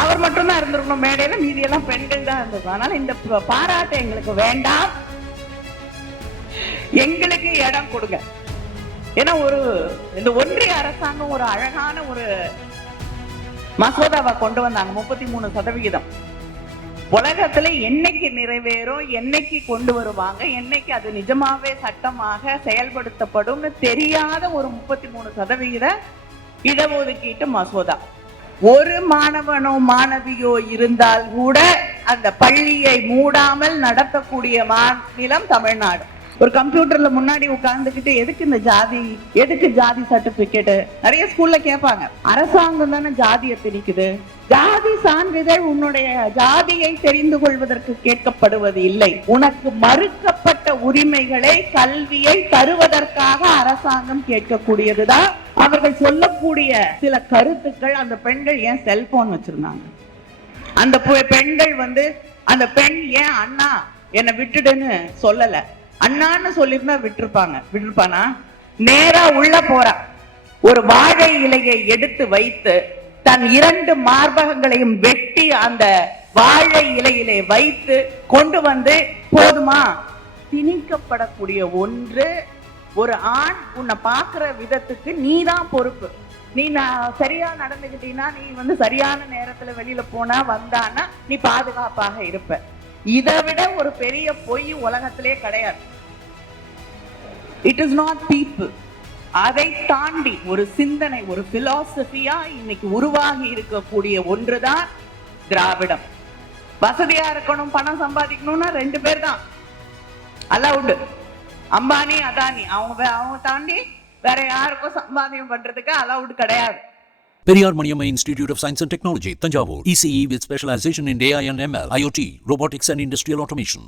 அவர் மட்டும்தான் இருந்திருக்கணும். மேடையில மீதியெல்லாம் பெண்கள் தான் இருந்திருக்கும் அதனால இந்த பாராட்டு எங்களுக்கு வேண்டாம். எங்களுக்கு இடம் கொடுங்க. ஏன்னா ஒரு இந்த ஒன்றிய அரசாங்கம் ஒரு அழகான ஒரு மசோதாவை கொண்டு வந்தாங்க. முப்பத்தி மூணு சதவிகிதம். உலகத்துல என்னைக்கு நிறைவேறும் என்னைக்கு கொண்டு வருவாங்க என்னைக்கு அது நிஜமாவே சட்டமாக செயல்படுத்தப்படும் தெரியாத ஒரு முப்பத்தி மூணு சதவிகித இடஒதுக்கீட்டு மசோதா. ஒரு மாணவனோ மாணவியோ இருந்தால் கூட அந்த பள்ளியை மூடாமல் நடத்தக்கூடிய மாநிலம் தமிழ்நாடு. ஒரு கம்ப்யூட்டர்ல முன்னாடி உட்கார்ந்துகிட்டு எதுக்கு இந்த ஜாதி எதுக்கு ஜாதி சர்டிபிகேட் நிறைய ஸ்கூல்ல கேட்பாங்க. அரசாங்கம் தானே ஜாதியை திணிக்குது ஜாதி சான்றிதழ் உன்னுடைய ஜாதியை தெரிந்து கொள்வதற்கு கேட்கப்படுவது இல்லை. உனக்கு மறுக்கப்பட்ட உரிமைகளை கல்வியை தருவதற்காக அரசாங்கம் கேட்கக்கூடியதுதான் அவர்கள் சொல்லக்கூடிய சில கருத்துக்கள் அந்த பெண்கள் ஏன் செல்போன் வச்சிருந்தாங்க? அந்த பெண்கள் வந்து அந்த பெண் ஏன் அண்ணா என்னை விட்டுடுன்னு சொல்லல. அண்ணான்னு சொல்லியிருந்தா விட்டுருப்பாங்க. விட்டுருப்பானா? நேரா உள்ள போறா. ஒரு வாழை இலையை எடுத்து வைத்து தன் இரண்டு மார்பகங்களையும் வெட்டி அந்த வாழை இலையிலே வைத்து கொண்டு வந்து போதுமா திணிக்கப்படக்கூடிய ஒன்று ஒரு ஆண் உன்னை பாக்குற விதத்துக்கு நீதான் பொறுப்பு. நீ நான் சரியா நடந்துகிட்டீங்கன்னா நீ வந்து சரியான நேரத்துல வெளியில போனா வந்தான்னா நீ பாதுகாப்பாக இருப்ப. இதை விட ஒரு பெரிய பொய் உலகத்திலே கிடையாது. இட் இஸ் நாட் பீப்புள் அதை தாண்டி ஒரு சிந்தனை ஒரு பிலாசபியா இன்னைக்கு உருவாகி இருக்கக்கூடிய ஒன்றுதான் திராவிடம். வசதியா இருக்கணும் பணம் சம்பாதிக்கணும்னா ரெண்டு பேர் தான் அலவுடு அம்பானி அதானி. அவங்க அவங்க தாண்டி வேற யாருக்கும் சம்பாதியம் பண்றதுக்கு அலவுடு கிடையாது. Periyar Maniamma Institute of Science and Technology, Tanjavur. ECE with specialization in AI and ML, IoT, robotics and industrial automation.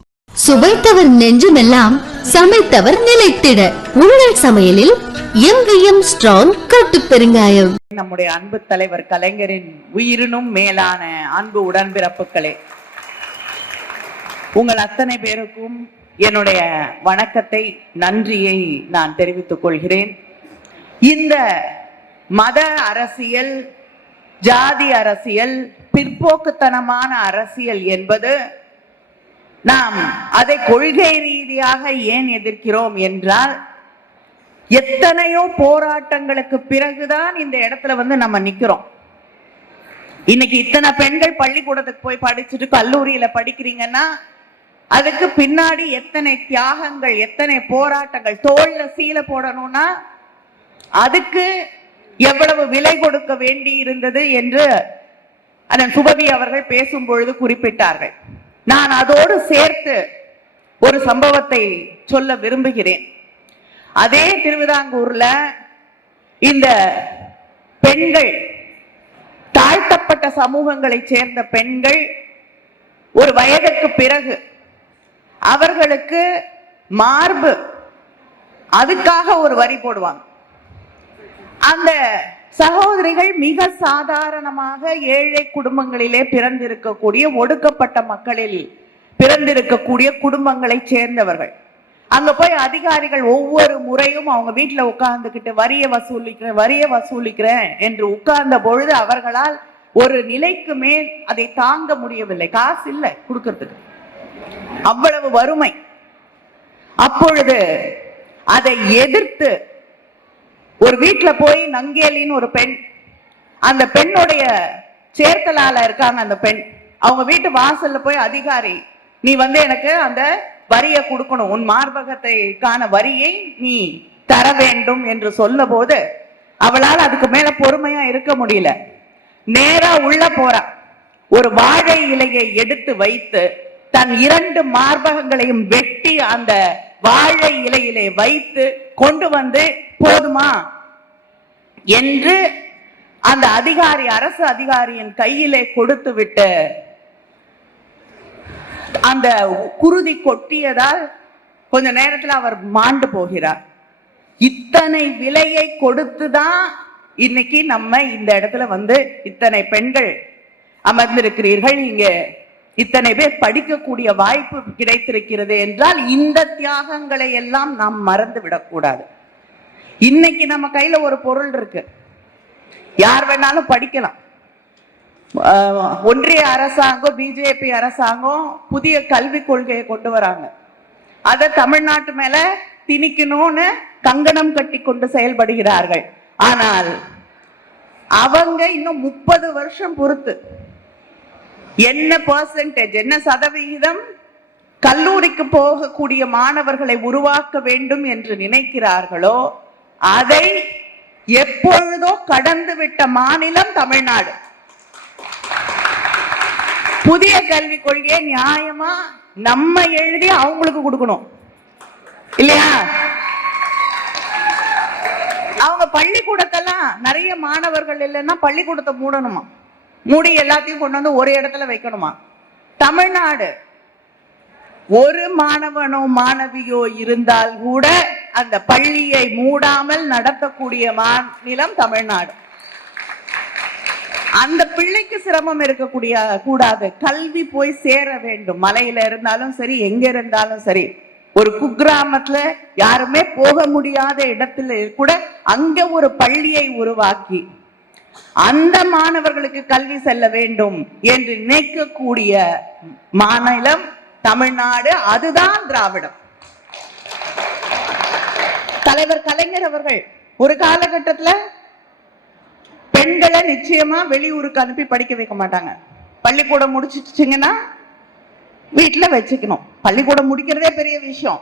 சுவைத்தவர் நெஞ்சுமெல்லாம் சமைத்தவர் நிலைத்திட. உங்கள் சமையலில் எங்கேயும் ஸ்ட்ராங் கட்டு பெருங்காயம். நம்முடைய அன்பு தலைவர் கலைஞரின் உயிரினும் மேலான அன்பு உடன்பிறப்புகளே. உங்கள் அத்தனை பேருக்கும் என்னுடைய வணக்கத்தை நன்றியை நான் தெரிவித்துக் கொள்கிறேன். இந்த மத அரசியல் ஜாதி அரசியல் பிற்போக்குத்தனமான அரசியல் என்பது நாம் அதை கொள்கை ரீதியாக ஏன் எதிர்க்கிறோம் என்றால் எத்தனையோ போராட்டங்களுக்கு பிறகுதான் இந்த இடத்துல வந்து நம்ம நிக்கிறோம். இன்னைக்கு இத்தனை பெண்கள் பள்ளிக்கூடத்துக்கு போய் படிச்சுட்டு கல்லூரியில படிக்கிறீங்கன்னா அதுக்கு பின்னாடி எத்தனை தியாகங்கள் எத்தனை போராட்டங்கள் தோல்ல சீலை போடணும்னா அதுக்கு எவ்வளவு விலை கொடுக்க வேண்டி இருந்தது என்று அதன் சுபவி அவர்கள் பேசும் பொழுது குறிப்பிட்டார்கள். நான் அதோடு சேர்த்து ஒரு சம்பவத்தை சொல்ல விரும்புகிறேன். அதே திருவிதாங்கூர்ல இந்த பெண்கள் தாழ்த்தப்பட்ட சமூகங்களைச் சேர்ந்த பெண்கள் ஒரு வயதுக்கு பிறகு அவர்களுக்கு மார்பு. அதுக்காக ஒரு வரி போடுவாங்க. அந்த சகோதரிகள் மிக சாதாரணமாக ஏழை குடும்பங்களிலே பிறந்திருக்கக்கூடிய ஒடுக்கப்பட்ட மக்களில் பிறந்திருக்கக்கூடிய குடும்பங்களை சேர்ந்தவர்கள். அங்க போய் அதிகாரிகள் ஒவ்வொரு முறையும் அவங்க வீட்டுல உட்கார்ந்துக்கிட்டு வரிய வசூலிக்கிறேன் வரிய வசூலிக்கிறேன் என்று உட்கார்ந்த பொழுது அவர்களால் ஒரு நிலைக்கு மேல் அதை தாங்க முடியவில்லை. காசு இல்லை கொடுக்கறதுக்கு. அவ்வளவு வறுமை. அப்பொழுது அதை எதிர்த்து ஒரு வீட்டில் போய் நங்கேலின்னு ஒரு பெண் அந்த பெண்ணுடைய சேர்த்தலால இருக்காங்க அந்த பெண். அவங்க வீட்டு வாசல்ல போய் அதிகாரி நீ வந்து எனக்கு அந்த வரியை கொடுக்கணும். உன் மார்பகத்தைக்கான வரியை நீ தர வேண்டும் என்று சொல்ல போது அவளால் அதுக்கு மேல பொறுமையா இருக்க முடியல. நேரா உள்ள போறா. ஒரு வாழை இலையை எடுத்து வைத்து தன் இரண்டு மார்பகங்களையும் வெட்டி அந்த வாழை இலையிலே வைத்து கொண்டு வந்து போதுமா? என்று அந்த அதிகாரி அரசு அதிகாரியின் கையிலே கொடுத்து விட்டு அந்த குருதி கொட்டியதால் கொஞ்ச நேரத்துல அவர் மாண்டு போகிறார். இத்தனை விலையை கொடுத்துதான் இன்னைக்கு நம்ம இந்த இடத்துல வந்து இத்தனை பெண்கள் அமர்ந்திருக்கிறீர்கள். இங்கே இத்தனை பேர் படிக்கக்கூடிய வாய்ப்பு கிடைத்திருக்கிறது என்றால் இந்த தியாகங்களை எல்லாம் நாம் மறந்து விடக்கூடாது. இன்னைக்கு நம்ம கையில ஒரு பொருள் இருக்கு. யார் வேணாலும் படிக்கலாம். ஒன்றிய அரசாங்கம் பிஜேபி அரசாங்கம் புதிய கல்விக் கொள்கையை கொண்டு வராங்க. அதை தமிழ்நாட்டு மேல திணிக்கணும்னு கங்கணம் கட்டி கொண்டு செயல்படுகிறார்கள். ஆனால் அவங்க இன்னும் முப்பது வருஷம் பொறுத்து என்ன பர்சன்டேஜ் என்ன சதவிகிதம்? கல்லூரிக்கு போகக்கூடிய மாணவர்களை உருவாக்க வேண்டும் என்று நினைக்கிறார்களோ அதை எப்பொழுதோ கடந்து விட்ட மாநிலம் தமிழ்நாடு. புதிய கல்விக் கொள்கையை நியாயமா? நம்ம எழுதி அவங்களுக்கு கொடுக்கணும். இல்லையா? அவங்க பள்ளிக்கூடத்தெல்லாம் நிறைய மாணவர்கள் இல்லைன்னா பள்ளிக்கூடத்தை மூடணுமா? மூடி எல்லாத்தையும் கொண்டு வந்து ஒரு இடத்துல வைக்கணுமா? தமிழ்நாடு. ஒரு மாணவனோ மாணவியோ இருந்தால் கூட அந்த பள்ளியை மூடாமல் நடத்தக்கூடிய மாநிலம் தமிழ்நாடு. அந்த பிள்ளைக்கு சிரமம் இருக்கக்கூடிய கூடாது. கல்வி போய் சேர வேண்டும். மலையில இருந்தாலும் சரி எங்க இருந்தாலும் சரி. ஒரு குக்கிராமத்துல யாருமே போக முடியாத இடத்துல கூட அங்க ஒரு பள்ளியை உருவாக்கி அந்த மாணவர்களுக்கு கல்வி செல்ல வேண்டும் என்று நினைக்கக்கூடிய மாநிலம் தமிழ்நாடு. அதுதான் திராவிடம். தலைவர் கலைஞர் அவர்கள் ஒரு காலகட்டத்துல பெண்களை நிச்சயமா வெளியூருக்கு அனுப்பி படிக்க வைக்க மாட்டாங்க. பள்ளிக்கூடம் முடிச்சிட்டுச்சுங்கன்னா வீட்டுல வச்சுக்கணும். பள்ளிக்கூடம் முடிக்கிறதே பெரிய விஷயம்.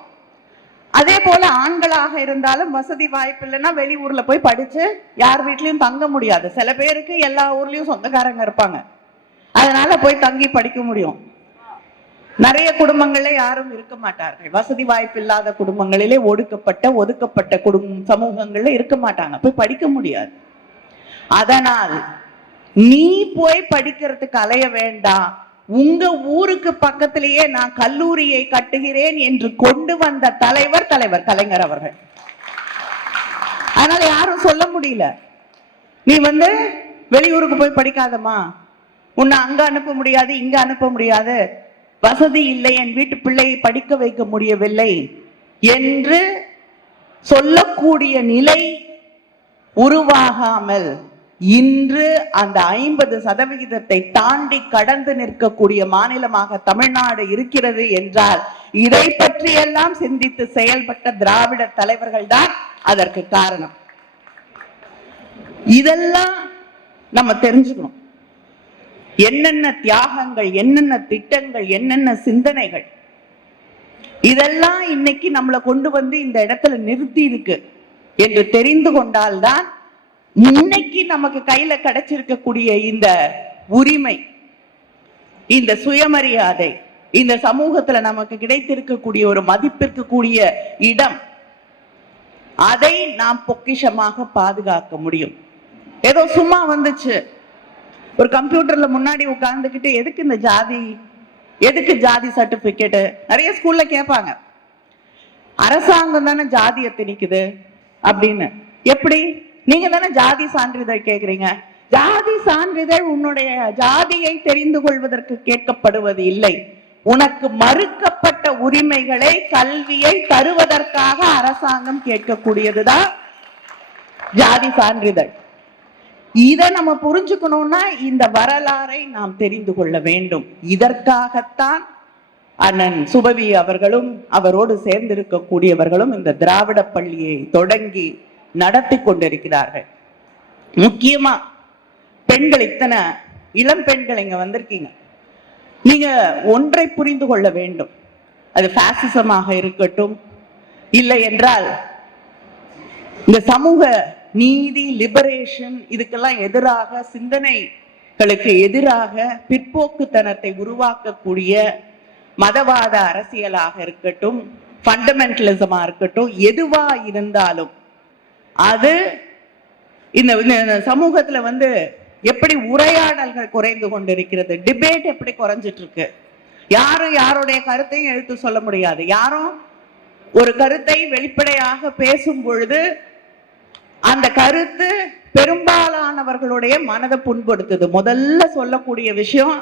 அதே போல ஆண்களாக இருந்தாலும் வசதி வாய்ப்பு இல்லைன்னா வெளியூர்ல போய் படிச்சு யார் வீட்லயும் தங்க முடியாது. சில பேருக்கு எல்லா ஊர்லயும் சொந்தக்காரங்க இருப்பாங்க. அதனால போய் தங்கி படிக்க முடியும். நிறைய குடும்பங்கள்ல யாரும் இருக்க மாட்டார்கள். வசதி வாய்ப்பு இல்லாத குடும்பங்களிலே ஒடுக்கப்பட்ட ஒதுக்கப்பட்ட குடும்ப சமூகங்கள்ல இருக்க மாட்டாங்க. போய் படிக்க முடியாது. அதனால் நீ போய் படிக்கிறதுக்கு அலைய வேண்டாம். உங்க ஊருக்கு பக்கத்திலேயே நான் கல்லூரியை கட்டுகிறேன் என்று கொண்டு வந்த தலைவர் தலைவர் கலைஞர் அவர்கள். அதனால யாரும் சொல்ல முடியல. நீ வந்து வெளியூருக்கு போய் படிக்காதம்மா. உன்னை அங்க அனுப்ப முடியாது இங்க அனுப்ப முடியாது. வசதி இல்லை என் வீட்டு பிள்ளையை படிக்க வைக்க முடியவில்லை என்று சொல்லக்கூடிய நிலை உருவாகாமல் இன்று அந்த ஐம்பது சதவிகிதத்தை தாண்டி கடந்து நிற்கக்கூடிய மாநிலமாக தமிழ்நாடு இருக்கிறது என்றால் இதை பற்றியெல்லாம் சிந்தித்து செயல்பட்ட திராவிட தலைவர்கள் தான் அதற்கு காரணம். இதெல்லாம் நம்ம தெரிஞ்சுக்கணும். என்னென்ன தியாகங்கள் என்னென்ன திட்டங்கள் என்னென்ன சிந்தனைகள் இதெல்லாம் இன்னைக்கு நம்மளை கொண்டு வந்து இந்த இடத்துல நிறுத்தி இருக்கு என்று தெரிந்து கொண்டால்தான் இன்னைக்கு நமக்கு கையில கிடைச்சிருக்கக்கூடிய இந்த உரிமை இந்த சுயமரியாதை இந்த சமூகத்துல நமக்கு கிடைத்திருக்கக்கூடிய ஒரு மதிப்பிற்கு கூடிய இடம் அதை நாம் பொக்கிஷமாக பாதுகாக்க முடியும். ஏதோ சும்மா வந்துச்சு. ஒரு கம்ப்யூட்டர்ல முன்னாடி உட்கார்ந்துக்கிட்டு எதுக்கு இந்த ஜாதி எதுக்கு ஜாதி சர்டிபிகேட் நிறைய ஸ்கூல்ல கேட்பாங்க. அரசாங்கம் தானே ஜாதியை திணிக்குது அப்படின்னு. எப்படி? நீங்க தானே ஜாதி சான்றிதழ் கேக்குறீங்க? ஜாதி சான்றிதழ் உன்னுடைய ஜாதியை தெரிந்து கொள்வதற்கு கேட்கப்படுவது இல்லை. உனக்கு மறுக்கப்பட்ட உரிமைகளை கல்வியை தருவதற்காக அரசாங்கம் கேட்கக்கூடியதுதான் ஜாதி சான்றிதழ். இதை நம்ம புரிஞ்சுக்கணும்னா இந்த வரலாறை நாம் தெரிந்து கொள்ள வேண்டும். இதற்காகத்தான் அண்ணன் சுபவி அவர்களும் அவரோடு சேர்ந்திருக்கக்கூடியவர்களும் இந்த திராவிட பள்ளியை தொடங்கி நடத்தி கொண்டிருக்கிறார்கள். முக்கியமா பெண்கள் இத்தனை இளம் பெண்கள் இங்க வந்திருக்கீங்க. நீங்க ஒன்றை புரிந்து கொள்ள வேண்டும். அது பாசிசமாக இருக்கட்டும் இல்லை என்றால் இந்த சமூக நீதி லிபரேஷன் இதுக்கெல்லாம் எதிராக சிந்தனைகளுக்கு எதிராக பிற்போக்குத்தனத்தை உருவாக்கக்கூடிய மதவாத அரசியலாக இருக்கட்டும் ஃபண்டமெண்டலிசமாக இருக்கட்டும் எதுவா இருந்தாலும் அது இந்த சமூகத்துல வந்து எப்படி உரையாடல்கள் குறைந்து கொண்டிருக்கிறது டிபேட் எப்படி குறைஞ்சிட்டு இருக்கு யாரும் யாருடைய கருத்தையும் எழுத்து சொல்ல முடியாது. யாரும் ஒரு கருத்தை வெளிப்படையாக பேசும் பொழுது அந்த கருத்து பெரும்பாலானவர்களுடைய மனதை புண்படுத்துது. முதல்ல சொல்லக்கூடிய விஷயம்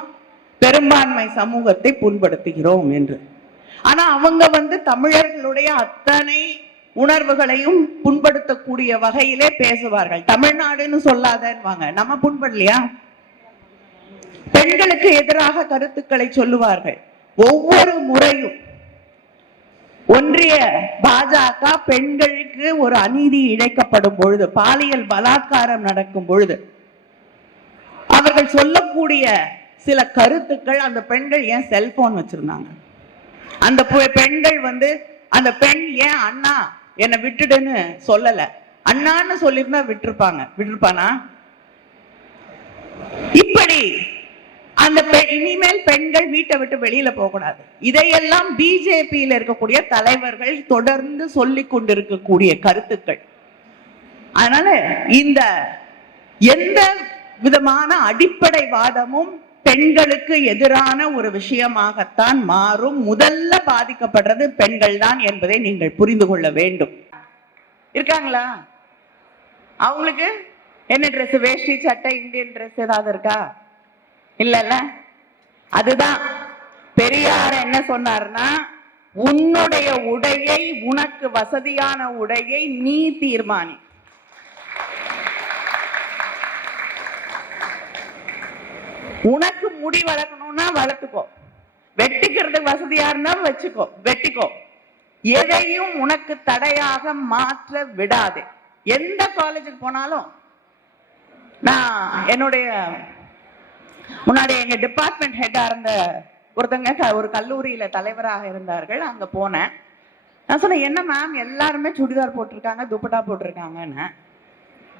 பெரும்பான்மை சமூகத்தை புண்படுத்துகிறோம் என்று. ஆனா அவங்க வந்து தமிழர்களுடைய அத்தனை உணர்வுகளையும் புண்படுத்தக்கூடிய வகையிலே பேசுவார்கள். தமிழ்நாடுன்னு சொல்லாதன்னுவாங்க. நம்ம புண்படலையா? பெண்களுக்கு எதிராக கருத்துக்களை சொல்லுவார்கள். ஒவ்வொரு முறையும். ஒன்றிய பாஜக பெண்களுக்கு ஒரு அநீதி இழைக்கப்படும் பொழுது பாலியல் பலாத்காரம் நடக்கும் பொழுது அவர்கள் சொல்லக்கூடிய சில கருத்துக்கள் அந்த பெண்கள் ஏன் செல்போன் வச்சிருந்தாங்க? அந்த பெண்கள் வந்து அந்த பெண் ஏன் அண்ணா என்னை விட்டுடுன்னு சொல்லல. அண்ணான்னு சொல்லியிருந்தா விட்டுருப்பாங்க. விட்டுருப்பானா? இப்படி அந்த இனிமேல் பெண்கள் வீட்டை விட்டு வெளியில போக கூடாது இதையெல்லாம் பிஜேபியில இருக்கக்கூடிய தலைவர்கள் தொடர்ந்து சொல்லி கொண்டிருக்கக்கூடிய கருத்துக்கள். அதனால இந்த எந்த விதமான அடிப்படை வாதமும் பெண்களுக்கு எதிரான ஒரு விஷயமாகத்தான் மாறும். முதல்ல பாதிக்கப்படுறது பெண்கள் தான் என்பதை நீங்கள் புரிந்து கொள்ள வேண்டும். இருக்காங்களா? அவங்களுக்கு என்ன ட்ரெஸ் வேஷ்டி சட்டை இந்தியன் ட்ரெஸ் ஏதாவது இருக்கா? இல்லைல்ல? அதுதான். பெரியார் என்ன சொன்னார்னா உன்னுடைய உடையை உனக்கு வசதியான உடையை நீ தீர்மானி. உனக்கு முடி வளர்க்கணும்னா வளர்த்துக்கோ. வெட்டிக்கிறதுக்கு வசதியா இருந்தா வச்சுக்கோ. வெட்டிக்கோ. எதையும் உனக்கு தடையாக மாற்ற விடாதே. எந்த காலேஜுக்கு போனாலும் நான் என்னுடைய முன்னாடி எங்க டிபார்ட்மெண்ட் ஹெட்டா இருந்த ஒருத்தங்க க- ஒரு கல்லூரியில தலைவராக இருந்தார்கள். அங்க போனேன். நான் சொன்னேன் என்ன மேம் எல்லாருமே சுடிதார் போட்டிருக்காங்க துப்பட்டா போட்டிருக்காங்கன்னு.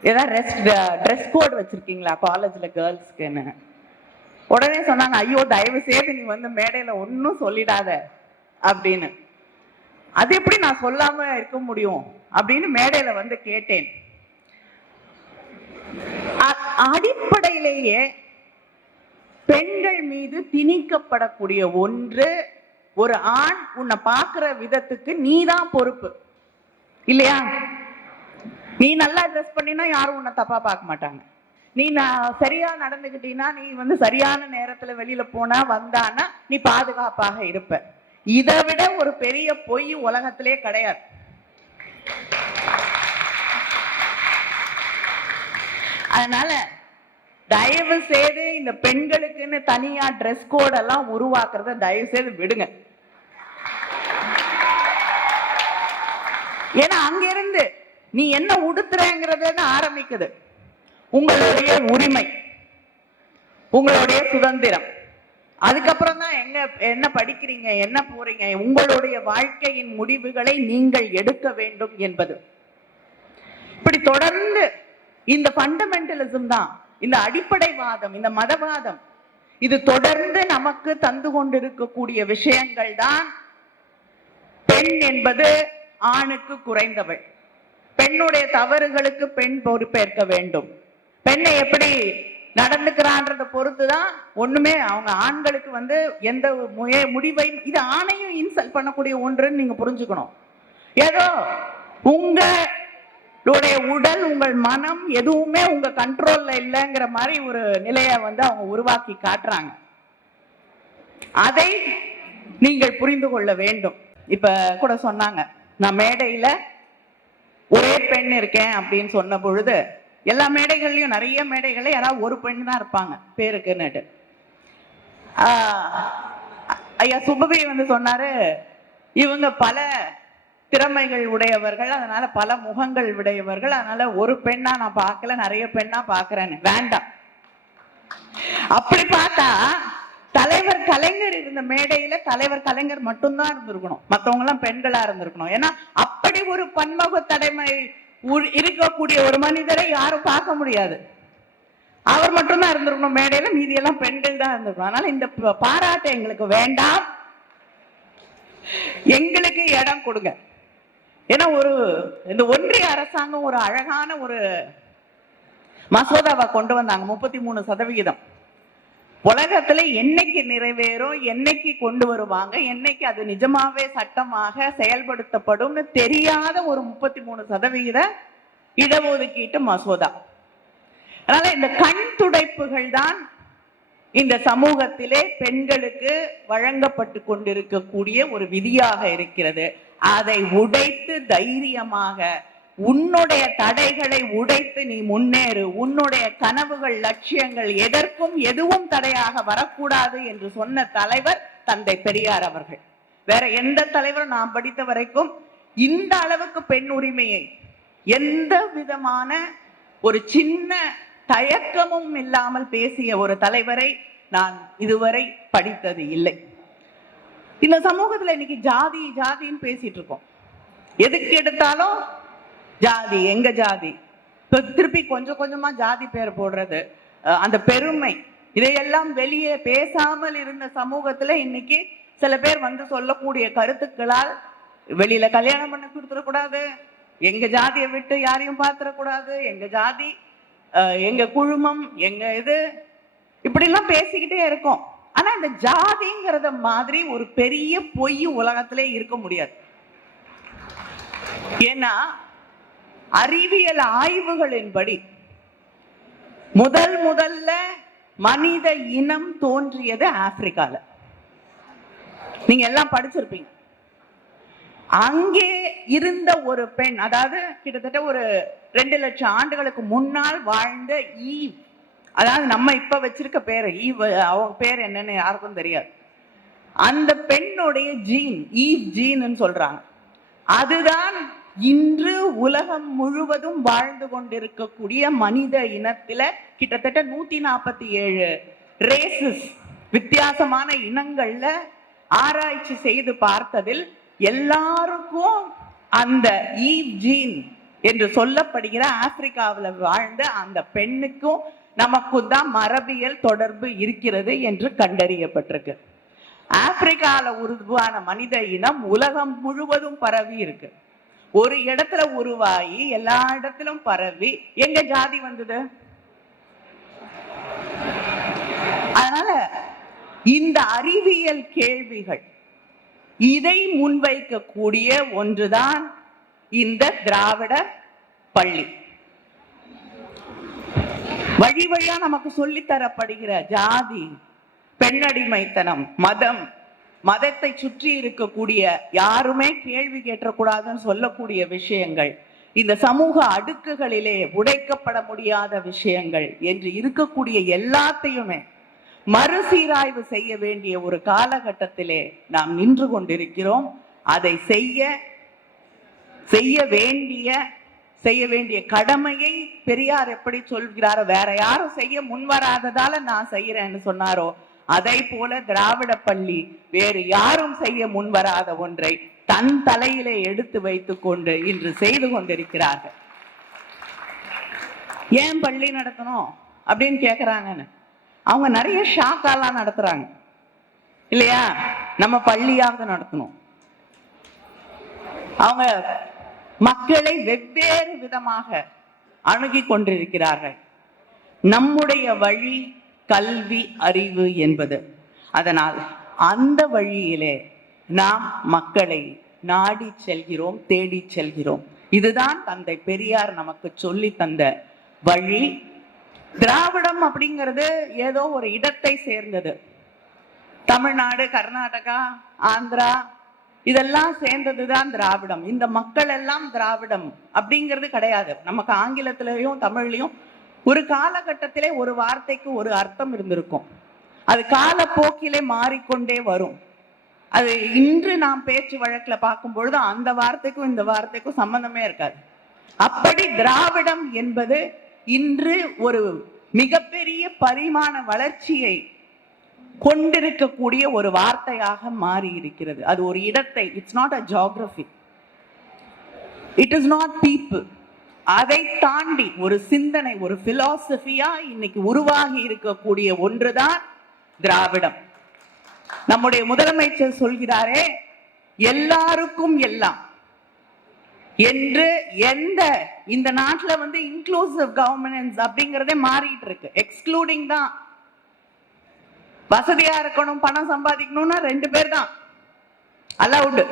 ஏதாவது ரெஸ்ட் ட்ரெஸ் கோட் வச்சிருக்கீங்களா காலேஜ்ல கேர்ள்ஸ்க்குன்னு உடனே சொன்னாங்க ஐயோ தயவு செய்து நீ வந்து மேடையில ஒன்றும் சொல்லிடாத அப்படின்னு. அது எப்படி நான் சொல்லாம இருக்க முடியும் அப்படின்னு மேடையில வந்து கேட்டேன். அடிப்படையிலேயே பெண்கள் மீது திணிக்கப்படக்கூடிய ஒன்று ஒரு ஆண் உன்னை பார்க்கிற விதத்துக்கு நீதான் பொறுப்பு. இல்லையா? நீ நல்லா ட்ரெஸ் பண்ணினா யாரும் உன்னை தப்பா பார்க்க மாட்டாங்க. நீ நான் சரியா நடந்துக்கிட்டீங்கன்னா நீ வந்து சரியான நேரத்துல வெளியில போனா வந்தான்னா நீ பாதுகாப்பாக இருப்ப. இதை விட ஒரு பெரிய பொய் உலகத்திலே கிடையாது. அதனால தயவு செய்து இந்த பெண்களுக்குன்னு தனியா ட்ரெஸ் கோட் எல்லாம் உருவாக்குறத தயவு செய்து விடுங்க. ஏன்னா அங்கிருந்து நீ என்ன உடுத்துறங்கிறதுன்னு ஆரம்பிக்குது. உங்களுடைய உரிமை உங்களுடைய சுதந்திரம். அதுக்கப்புறம் தான் எங்க என்ன படிக்கிறீங்க என்ன போறீங்க உங்களுடைய வாழ்க்கையின் முடிவுகளை நீங்கள் எடுக்க வேண்டும் என்பது. இப்படி தொடர்ந்து இந்த ஃபண்டமெண்டலிசம் தான் இந்த அடிப்படைவாதம் இந்த மதவாதம் இது தொடர்ந்து நமக்கு தந்து கொண்டிருக்கக்கூடிய விஷயங்கள் தான் பெண் என்பது ஆணுக்கு குறைந்தவள். பெண்ணுடைய தவறுகளுக்கு பெண் பொறுப்பேற்க வேண்டும். பெண்ணை எப்படி நடந்துக்கிறான்றத பொறுத்து தான் ஒண்ணுமே அவங்க ஆண்களுக்கு வந்து எந்த முய- முடிவையும் இது ஆணையும் இன்சல்ட் பண்ணக்கூடிய ஒன்றுன்னு நீங்க புரிஞ்சுக்கணும். ஏதோ உங்களுடைய உடல் உங்கள் மனம் எதுவுமே உங்க கண்ட்ரோல்ல இல்லைங்கிற மாதிரி ஒரு நிலையை வந்து அவங்க உருவாக்கி காட்டுறாங்க. அதை நீங்கள் புரிந்து கொள்ள வேண்டும். இப்ப கூட சொன்னாங்க நான் மேடையில ஒரே பெண் இருக்கேன் அப்படின்னு சொன்ன பொழுது எல்லா மேடைகள்லயும் நிறைய மேடைகளே யாராவது ஒரு பெண் தான் இருப்பாங்க பேருக்குன்னுட்டு. ஆஹ் ஐயா சுபவி வந்து சொன்னாரு இவங்க பல திறமைகள் உடையவர்கள் அதனால பல முகங்கள் உடையவர்கள் அதனால ஒரு பெண்ணா நான் பார்க்கல நிறைய பெண்ணா பாக்குறேன்னு வேண்டாம். அப்படி பார்த்தா தலைவர் கலைஞர் இருந்த மேடையில தலைவர் கலைஞர் மட்டும்தான் இருந்திருக்கணும். மத்தவங்க எல்லாம் பெண்களா இருந்திருக்கணும். ஏன்னா அப்படி ஒரு பன்முக தலைமை இருக்கக்கூடிய ஒரு மனிதரை யாரும் பார்க்க முடியாது. அவர் மட்டும்தான் இருந்திருக்கணும். மேடையில மீதி எல்லாம் பெண்கள் தான் இருந்திருக்கணும். அதனால இந்த பாராட்டை எங்களுக்கு வேண்டாம். எங்களுக்கு இடம் கொடுங்க. ஏன்னா ஒரு இந்த ஒன்றிய அரசாங்கம் ஒரு அழகான ஒரு மசோதாவை கொண்டு வந்தாங்க. முப்பத்தி மூணு சதவிகிதம். உலகத்துல என்னைக்கு நிறைவேறும் என்னைக்கு கொண்டு வருவாங்க என்னைக்கு அது நிஜமாவே சட்டமாக செயல்படுத்தப்படும்னு தெரியாத ஒரு முப்பத்தி மூணு சதவிகித இடஒதுக்கீட்டு மசோதா. அதனால இந்த கண் துடைப்புகள் தான் இந்த சமூகத்திலே பெண்களுக்கு வழங்கப்பட்டு கொண்டிருக்கக்கூடிய ஒரு விதியாக இருக்கிறது. அதை உடைத்து தைரியமாக உன்னுடைய தடைகளை உடைத்து நீ முன்னேறு. உன்னுடைய கனவுகள் லட்சியங்கள் எதற்கும் எதுவும் தடையாக வரக்கூடாது என்று சொன்ன தலைவர் தந்தை பெரியார் அவர்கள். வேற எந்த தலைவரும் நான் படித்த வரைக்கும் இந்த அளவுக்கு பெண் உரிமையை எந்த விதமான ஒரு சின்ன தயக்கமும் இல்லாமல் பேசிய ஒரு தலைவரை நான் இதுவரை படித்தது இல்லை. இந்த சமூகத்துல இன்னைக்கு ஜாதி ஜாதின்னு பேசிட்டு இருக்கோம். எதுக்கு எடுத்தாலும் ஜாதி எங்க ஜாதி? திருப்பி கொஞ்சம் கொஞ்சமா ஜாதி பேர் போடுறது அந்த பெருமை இதையெல்லாம் வெளியே பேசாமல் இருந்த சமூகத்துல இன்னைக்கு சில பேர் வந்து சொல்லக்கூடிய கருத்துக்களால் வெளியில கல்யாணம் பண்ணி கொடுத்துடக்கூடாது எங்க ஜாதியை விட்டு யாரையும் பார்த்துடக்கூடாது எங்க ஜாதி அஹ் எங்க குழுமம் எங்க இது இப்படிலாம் பேசிக்கிட்டே இருக்கோம். ஆனா இந்த ஜாதிங்கிறத மாதிரி ஒரு பெரிய பொய் உலகத்திலே இருக்க முடியாது. ஏன்னா அறிவியல் ஆய்வுகளின்படி முதல் முதல்ல மனித இனம் தோன்றியது ஆப்பிரிக்கால. நீங்க எல்லாம் படிச்சிருப்பீங்க. அங்கே இருந்த ஒரு பெண் அதாவது கிட்டத்தட்ட ஒரு ரெண்டு லட்சம் ஆண்டுகளுக்கு முன்னால் வாழ்ந்த ஈவ். அதாவது நம்ம இப்ப வச்சிருக்க பேரு ஈவ் அவங்க பேர் என்னன்னு யாருக்கும் தெரியாது. அந்த பெண்ணுடைய ஜீன் ஈவ் ஜீன்னு சொல்றாங்க. அதுதான் இன்று உலகம் முழுவதும் வாழ்ந்து கொண்டிருக்கக்கூடிய மனித இனத்துல கிட்டத்தட்ட நூத்தி நாற்பத்தி ஏழு ரேசஸ் வித்தியாசமான இனங்கள்ல ஆராய்ச்சி செய்து பார்த்ததில் எல்லாருக்கும் அந்த ஈவ் ஜீன் என்று சொல்லப்படுகிற ஆப்பிரிக்காவில் வாழ்ந்த அந்த பெண்ணுக்கும் நமக்கும் தான் மரபியல் தொடர்பு இருக்கிறது என்று கண்டறியப்பட்டிருக்கு. ஆப்பிரிக்காவில் உருவான மனித இனம் உலகம் முழுவதும் பரவி இருக்கு. ஒரு இடத்துல உருவாகி எல்லா இடத்திலும் பரவி எங்க ஜாதி வந்தது? அதனால இந்த அறிவியல் கேள்விகள் இதை முன்வைக்கக்கூடிய ஒன்றுதான் இந்த திராவிட பள்ளி. வழி வழியா நமக்கு சொல்லித்தரப்படுகிற ஜாதி பெண்ணடிமைத்தனம் மதம் மதத்தை சுற்றி இருக்கக்கூடிய யாருமே கேள்வி கேட்டக்கூடாதுன்னு சொல்லக்கூடிய விஷயங்கள் இந்த சமூக அடுக்குகளிலே உடைக்கப்பட முடியாத விஷயங்கள் என்று இருக்கக்கூடிய எல்லாத்தையுமே மறுசீராய்வு செய்ய வேண்டிய ஒரு காலகட்டத்திலே நாம் நின்று கொண்டிருக்கிறோம். அதை செய்ய செய்ய வேண்டிய செய்ய வேண்டிய கடமையை பெரியார் எப்படி சொல்கிறாரோ வேற யாரும் செய்ய முன்வராததால நான் செய்யறேன்னு சொன்னாரோ அதை போல திராவிட பள்ளி வேறு யாரும் செய்ய முன்வராத ஒன்றை தன் தலையிலே எடுத்து வைத்துக் கொண்டு இன்று செய்து கொண்டிருக்கிறார்கள். ஏன் பள்ளி நடத்தணும் அப்படின்னு கேக்குறாங்கன்னு. அவங்க நிறைய ஷாக்காலாம் நடத்துறாங்க. இல்லையா? நம்ம பள்ளியாவது நடத்தணும். அவங்க மக்களை வெவ்வேறு விதமாக அணுகி கொண்டிருக்கிறார்கள். நம்முடைய வழி கல்வி அறிவு என்பது. அதனால் அந்த வழியிலே நாம் மக்களை நாடி செல்கிறோம் தேடி செல்கிறோம். இதுதான் தந்தை பெரியார் நமக்கு சொல்லி தந்த வழி. திராவிடம் அப்படிங்கிறது ஏதோ ஒரு இடத்தை சேர்ந்தது. தமிழ்நாடு கர்நாடகா ஆந்திரா இதெல்லாம் சேர்ந்ததுதான் திராவிடம். இந்த மக்கள் எல்லாம் திராவிடம் அப்படிங்கிறது கிடையாது. நமக்கு ஆங்கிலத்திலையும் தமிழ்லையும் ஒரு காலகட்டத்திலே ஒரு வார்த்தைக்கு ஒரு அர்த்தம் இருந்திருக்கும். அது காலப்போக்கிலே மாறிக்கொண்டே வரும். அது இன்று நாம் பேச்சு வழக்கில் பார்க்கும் பொழுது அந்த வார்த்தைக்கும் இந்த வார்த்தைக்கும் சம்பந்தமே இருக்காது. அப்படி திராவிடம் என்பது இன்று ஒரு மிகப்பெரிய பரிமாண வளர்ச்சியை கொண்டிருக்கக்கூடிய ஒரு வார்த்தையாக மாறி இருக்கிறது அது ஒரு இடத்தை it's not a geography it is not people அதை தாண்டி ஒரு சிந்தனை ஒரு பிலாசபியா இன்னைக்கு உருவாகி இருக்கக்கூடிய ஒன்றுதான் திராவிடம். நம்முடைய முதலமைச்சர் சொல்கிறாரே எல்லாருக்கும் எல்லாம் என்று எந்த இந்த நாட்டுல வந்து இன்க்ளூசிவ் கவர்னன்ஸ் அப்படிங்கறதே மாறிட்டு இருக்கு. எக்ஸ்க்ளூடிங் தான். வசதியா இருக்கணும் பணம் சம்பாதிக்கணும்னா ரெண்டு பேர் தான். அலவுடு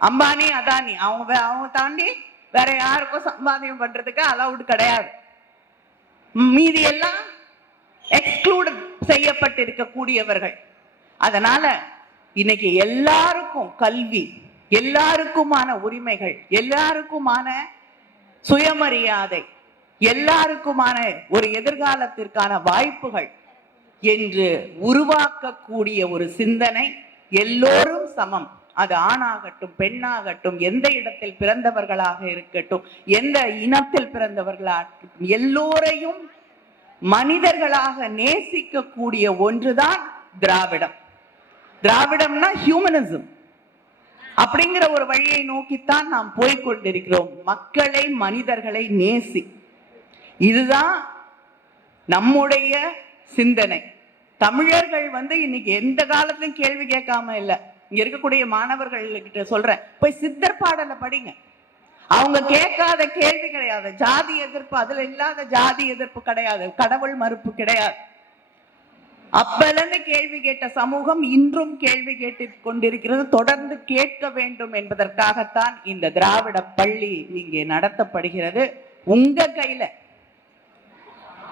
அம்பானி அதானி. அவங்க அவங்க தாண்டி வேற யாருக்கும் சம்பாதியம் பண்றதுக்கு அலவுடு கிடையாது. மீதி எல்லாம் எக்ஸ்க்ளூட் செய்யப்பட்டிருக்கக்கூடியவர்கள். அதனால இன்னைக்கு எல்லாருக்கும் கல்வி எல்லாருக்குமான உரிமைகள் எல்லாருக்குமான சுயமரியாதை எல்லாருக்குமான ஒரு எதிர்காலத்திற்கான வாய்ப்புகள் என்று உருவாக்கக்கூடிய ஒரு சிந்தனை எல்லோரும் சமம். அது ஆணாகட்டும் பெண்ணாகட்டும் எந்த இடத்தில் பிறந்தவர்களாக இருக்கட்டும் எந்த இனத்தில் பிறந்தவர்களாகட்டும் எல்லோரையும் மனிதர்களாக நேசிக்கக்கூடிய ஒன்றுதான் திராவிடம். திராவிடம்னா ஹியூமனிசம் அப்படிங்கிற ஒரு வழியை நோக்கித்தான் நாம் போய்க்கொண்டிருக்கிறோம் மக்களை மனிதர்களை நேசி. இதுதான் நம்முடைய சிந்தனை. தமிழர்கள் வந்து இன்னைக்கு எந்த காலத்திலும் கேள்வி கேட்காம இல்ல. இங்க இருக்கக்கூடிய மாணவர்கள் கிட்ட சொல்றேன். போய் சித்தர் பாடலை படிங்க. அவங்க கேட்காத கேள்வி கிடையாது. ஜாதி எதிர்ப்பு அதுல இல்லாத ஜாதி எதிர்ப்பு கிடையாது. கடவுள் மறுப்பு கிடையாது. அப்பலன்னு கேள்வி கேட்ட சமூகம் இன்றும் கேள்வி கேட்டு கொண்டிருக்கிறது. தொடர்ந்து கேட்க வேண்டும் என்பதற்காகத்தான் இந்த திராவிட பள்ளி இங்கே நடத்தப்படுகிறது. உங்க கையில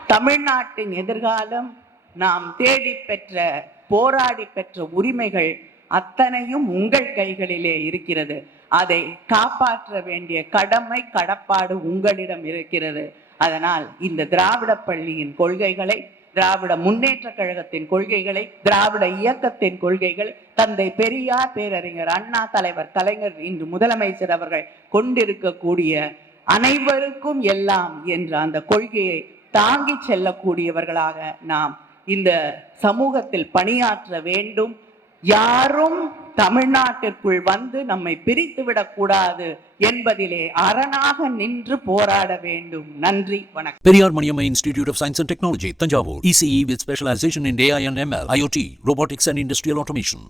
தமிழ்நாட்டின் எதிர்காலம் நாம் தேடி பெற்ற போராடி பெற்ற உரிமைகள் அத்தனையும் உங்கள் கைகளிலே இருக்கிறது. அதை காப்பாற்ற வேண்டிய கடமை கடப்பாடு உங்களிடம் இருக்கிறது. அதனால் இந்த திராவிட பள்ளியின் கொள்கைகளை திராவிட முன்னேற்ற கழகத்தின் கொள்கைகளை திராவிட இயக்கத்தின் கொள்கைகள் தந்தை பெரியார் பேரறிஞர் அண்ணா தலைவர் கலைஞர் இன்று முதலமைச்சர் அவர்கள் கொண்டிருக்கக்கூடிய அனைவருக்கும் எல்லாம் என்ற அந்த கொள்கையை தாங்கி செல்லக்கூடியவர்களாக நாம் இந்த சமூகத்தில் பணியாற்ற வேண்டும். யாரும் தமிழ்நாட்டிற்குள் வந்து நம்மை பிரித்து விடக்கூடாது என்பதிலே அரணாக நின்று போராட வேண்டும். நன்றி வணக்கம். Periyar Maniamma Institute of Science and Technology, Tanjavur. ECE with specialization in AI and ML, IoT, robotics and industrial automation.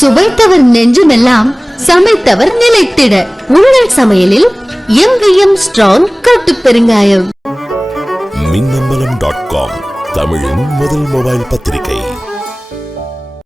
சுவைத்தவர் நெஞ்சுமெல்லாம் சமைத்தவர் நிலைத்திட. உங்கள் சமையலில் எங்கேயும் ஸ்ட்ராங் கட்டு பெருங்காயம். மின்னம்பலம் டாட் காம் தமிழின் முதல் மொபைல் பத்திரிகை.